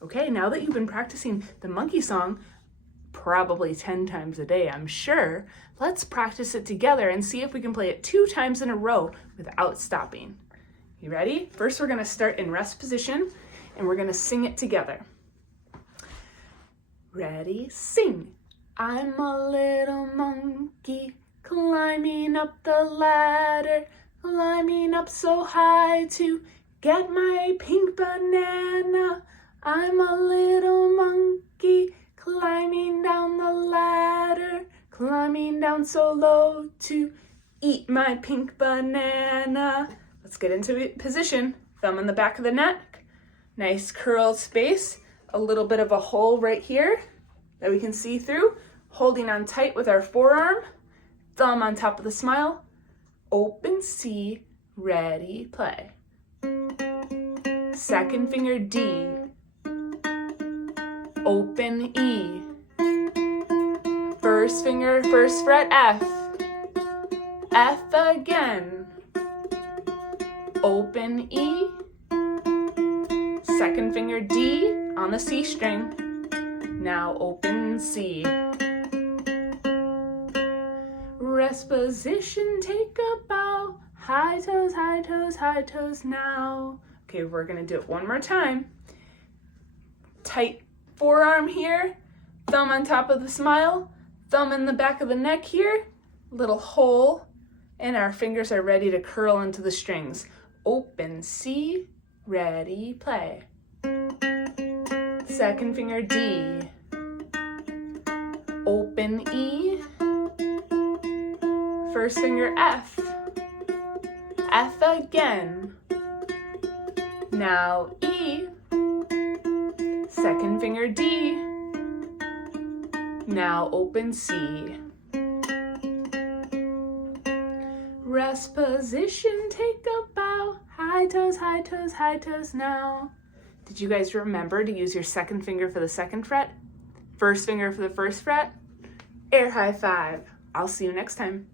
Okay, now that you've been practicing the monkey song, probably 10 times a day, I'm sure, let's practice it together and see if we can play it 2 times in a row without stopping. You ready? First, we're going to start in rest position and we're going to sing it together. Ready? Sing. I'm a little monkey climbing up the ladder, climbing up so high to get my pink banana. I'm a little monkey climbing down the ladder, climbing down so low to eat my pink banana. Let's get into position. Thumb in the back of the neck, nice curled space, a little bit of a hole right here that we can see through, holding on tight with our forearm, thumb on top of the smile, open C, ready, play. Second finger D, open E. First finger, first fret F, F again, open E. Second finger D on the C string, now open C. Rest position, take a bow, high toes, high toes, high toes now. Okay, we're gonna do it one more time. Tight forearm here, thumb on top of the smile, thumb in the back of the neck here, little hole, and our fingers are ready to curl into the strings. Open C, ready, play. Second finger D, open E. First finger F, F again. Now E, second finger D, now open C. Rest position, take a bow, high toes, high toes, high toes now. Did you guys remember to use your second finger for the second fret? First finger for the first fret? Air high five. I'll see you next time.